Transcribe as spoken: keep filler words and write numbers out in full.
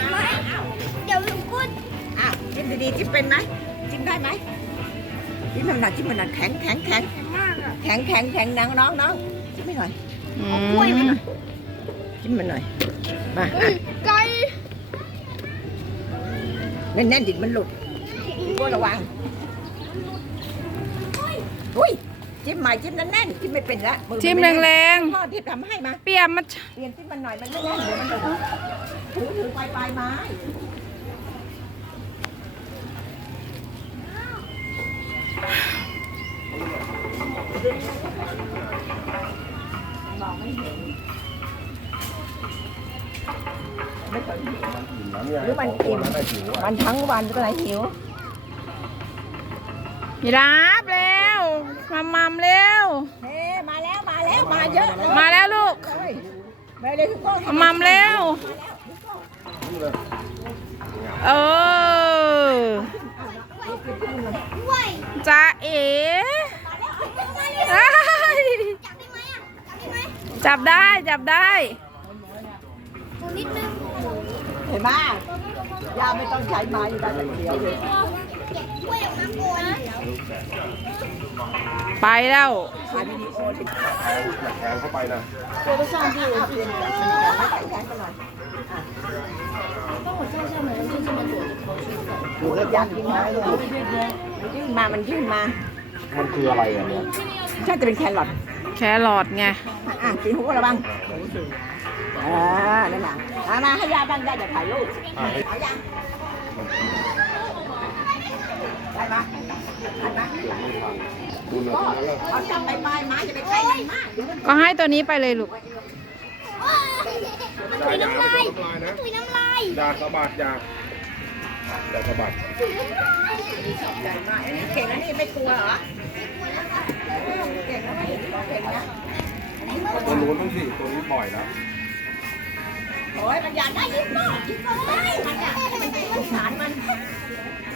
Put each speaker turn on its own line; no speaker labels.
ไหมเดี๋ยวลุงพูด
อ้าวจิ้มดีๆจิ้มเป็นไหมจิ้มได้ไหมจิ้มมันหนักจิ้มมันหนักแข็งแข็งแข็ง
มากอ่ะ
แข็งแข็งแข็งน้องน้องน้องจิ้มไม่หน่อย
อื
เอากล้วยไหมหน่
ม
อยจิ้มมันหน่อยมา
ไก่
แน่นๆดิมันหลุดพี่บัวระวังอุ้ยจิ้มใหม่จิ้มแน่นๆจิ้มไม่เป็นละอ
จิ้ม
นไแน่น
แรง
พ่อที่ทำให้มา
ๆเปรียบมัน
เปลี่ยนจิ้มมันหน่อยมันไม่แน่นเดี๋ยวมันหลุดถือถือปลายปลายไม้มองไม่เห็นไม่สนหิวหรือมันอิ่มมันทั้งวันก็เลยหิว
ยีราฟแล้วมัมมัมเร็ว
เฮ้มาแล้วมาแล้วมาเยอะเลย
มาแล้วลูก
เลยไปเลยพี่โก้
มัมมัมเร็วเออ
ด้วย
จ้าเอ๋ เอ้ย
จับได้ไหมอ่ะจับได้ไหม
จับได้จับได้
ตัวนิดนึง
เห็นไหมยาไม่ต้องใช้ไม้อยู่ได้แต่เดียวเลย
เก็บกล้วยออกมาก่อน
ไปแล้ว
ถ่ายวิดีโอดิ
แทงเข้าไปนะ
ตัวก็สร้างที่เปลี่ยนแบบมันแบบไม่แข็งแรงกันหน่อยดูก็อยากกินไม้เลยมันยื่นมามันยื่นมา
มันคืออะไรอ่ะเนี่ย
ใช่จะเป็นแครอท
แครอทไง
อ่ะกินหูก็ระวังอ่านั่นแหละมามาให้ยาบ้างได้จะถ่ายรูป
อ่ะให้
เอายังได้ปะได้ปะ
ดูหน่อยตรงนั้นแล้ว
เอาจับไปปลายไม้จะไปใกล้มันมากเดี๋ยวมัน
ก็ให้ตัวนี้ไปเลยลูก
ถุยน้ำลาย
น้ำลายนะ
ถุยน้ำลาย
ยาสะบัดยายาสะบัด
ใหญ่มากเก่งนะนี่ไม่กลัวเหรอเก่งนะไม่เก่งนะ
ตัวนู้นต้องสิตัวนี้ปล่อยแล้ว
โอ้ยมันอยากได้ยิ่งโตยิ่งโตได้มันอยากให้มันเป็นลูกหลานมัน